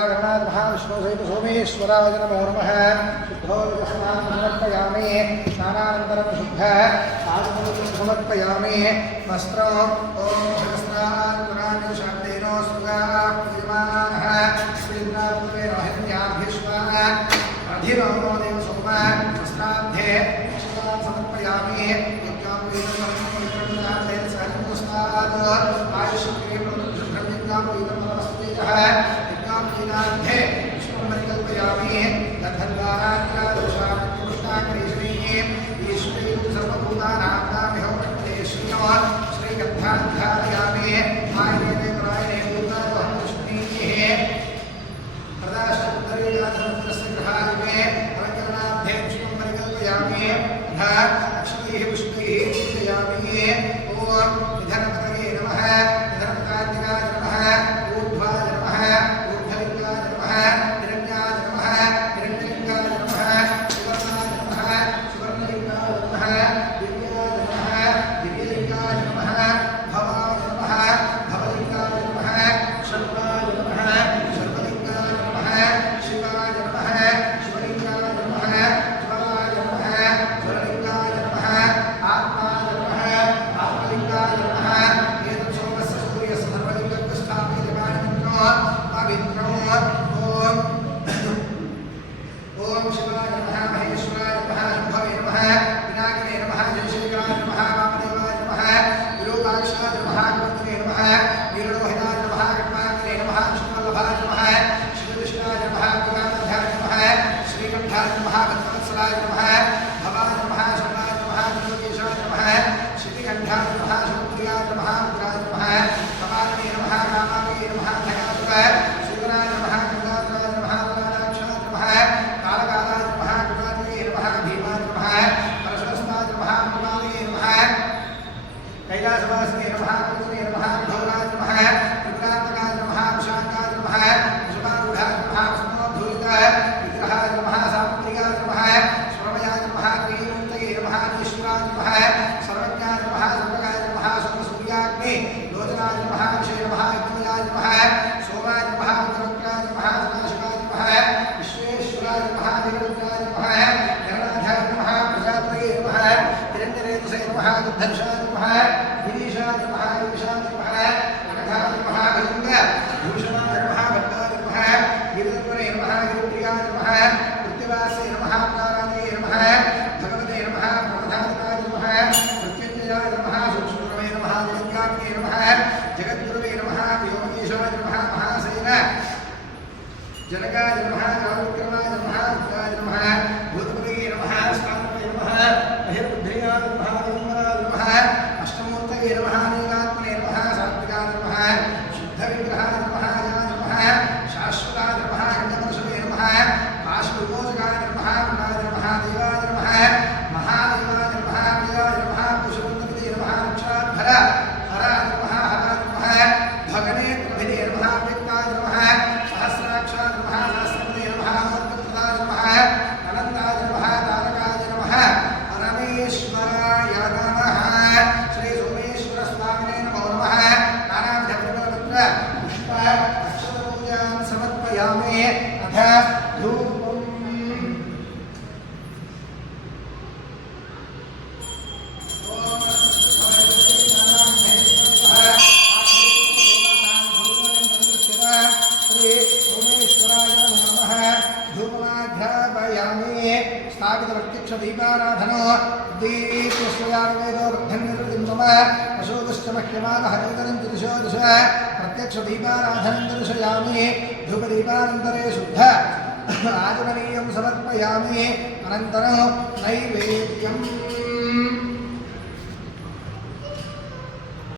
विष्णुसहित सोमेश्वराय नमो नमः। शुद्धोदकस्नानं समर्पयामि। स्नानानन्तरं शुद्ध आचमनं समर्पयामि। वस्त्रम् ॐ सहस्रान् शान्तेन सुगाः पूयमानः श्रीन्द्रात्मेन हिरण्याभ्यश्वाः अधिरोमो देव सोम वस्त्राध्ये अक्षतान् समर्पयामि। यज्ञां वेदं पवित्रं सहस्रस्तात् आयुष्ये प्रदुषुभ्रमिकां वेदं नमस्तेजः ीनार्थे विष्णुमरिकल्पयामि गन्धर्वाराज्ञादोषाकृष्णाकरीश्रीः ईश्वरीं सर्वभूतानां श्रीयो श्रीगन्धाध्यायामि आयने परायणे भूतावहं विष्णुः प्रदाशुद्धरीयाधनत्रस्य ग्रहादिमे अलङ्करणार्थे विष्णुमरिकल्पयामि अक्षैः पुष्पैः पूजयामि। ॐ निधनपतये नमः। निधनपतात्मिकाय नमः। ऊर्ध्वाय नमः। ऊर्ध्वलिङ्गाय नमः। हिरण्याय नमः। हिरण्यलिङ्गाय नमः। सुवर्णाय नमः। सुवर्णलिङ्गाय नमः। दिव्याय नमः। दिव्यलिङ्गाय नमः। भवाय नमः। भवलिङ्गाय नमः। शर्वाय नमः। शर्वलिङ्गाय नमः। शिवाय नमः। शिवलिङ्गाय नमः। ज्वराय नमः। ज्वरलिङ्गाय नमः। आत्माय नमः। आत्मलिङ्गाय नमः। एतत् सोमस्य सूर्यस्य सर्वलिङ्गं स्थापयति पवित्रो ॐ शिवाय नमः। महेश्वराय नमः। शम्भवे नमः। विनायकने नमः। जयशेखराय नमः। वामदेवाय नमः। विरूपाक्षाय नमः। गणपतये नमः। वीरलोहिताय नमः। गणपातये नमः। विष्णुवल्लभाय नमः। श्रीकृष्णाय नमः। गङ्गाधराय नमः। श्रीकण्ठाय नमः। भक्तवत्सलाय नमः। भवाय नमः। शरणाय नमः। त्रिलोकेशाय नमः। श्रीकण्ठाय नमः। समुद्राय नमः। रुद्राय नमः। कपालये नमः। कामाय नमः। भयासुराय शिवराय नमः। गंगाधराय नमः। वराक्षाय नमः। कालकालाय नमः। गुणात्मये नमः। भीमाय नमः। परशुराय नमः। मुगालये नमः। कैलासवासिने नमः। कुलुने नमः। कठोराय नमः। त्रिपुरान्तकाय नमः। विशाखाय नमः। वृषभारूढाय नमः। विष्णोद्धूलिताय विग्रहाय नमः। सामुद्रिकाय नमः। स्वरमयाय नमः। क्रियमूर्तये नमः। ईश्वराय नमः। सर्वज्ञाय नमः। सर्वगाय नमः। सर्वसूर्याग्नि लोचनाय नमः। विषय नमः। यज्ञमयाय नमः। सोमाय नमः। उत्तरवक्त्राय नमः। सदाशिवाय नमः। विश्वेश्वराय नमः। देवरुद्राय नमः। गणनाथाय नमः। प्रजापतये नमः। हिरण्यरेतसे नमः। दुग्धर्षाय नमः। गिरीशाय नमः। गिरीशाय नमः। नखधाय नमः। भृङ्ग भूषणाय नमः। भक्ताय नमः। गिरिधर्मणे नमः। गिरिप्रियाय नमः। कृत्तिवासे नमः। प्राणादये नमः। भगवते नमः। प्रमथादिकाय नमः। मृत्युञ्जयाय नमः। सूक्ष्मगुरवे नमः। जगद्व्याप्ये नमः। जगद्गुरवे नमः। व्योमकेशाय नमः। महासेन जनकाय नमः। कालविक्रमाय नमः। रुद्राय नमः। भूतपतये नमः। स्थानपतये नमः। अहिर्बुद्ध्याय नमः। दिगम्बराय नमः। अष्टमूर्तये नमः। नीलात्मने नमः। सात्विकाय नमः। शुद्धविग्रहाय नमः। याय नमः। शाश्वताय नमः। गण्डपरशवे नमः। काशविमोचकाय नमः। गुणाय नमः। देवाय नमः। महादेवाय नमः। प्रियाय नमः। कुशवन्दपतये नमः। रक्षाध्वर हराय नमः। हराय नमः। भगने प्रभिने नमः। व्यक्ताय नमः। सहस्राक्षाय नमः। सहस्रपतये नमः। मोदकप्रदाय नमः। अनन्ताय नमः। तारकाय नमः। परमेश्वराय नमः। श्री सोमेश्वर स्वामिने नमो नमः। नानाविधपरिमलपत्र पुष्प अक्षतपूजां समर्पयामि। अथ धूपम् श्री सोमेश्वराय नमो नमः। धूपमाघ्रापयामि। स्थापितप्रत्यक्षदीपाराधनो दीपस्वयावेदो वर्धन्निर्वृतिं मम अशोकश्च मह्यमानः चैतनं च दिशो दिश प्रत्यक्षदीपाराधनं दर्शयामि। धूपदीपानन्तरे शुद्ध आचमनीयं समर्पयामि। अनन्तरं नैवेद्यम्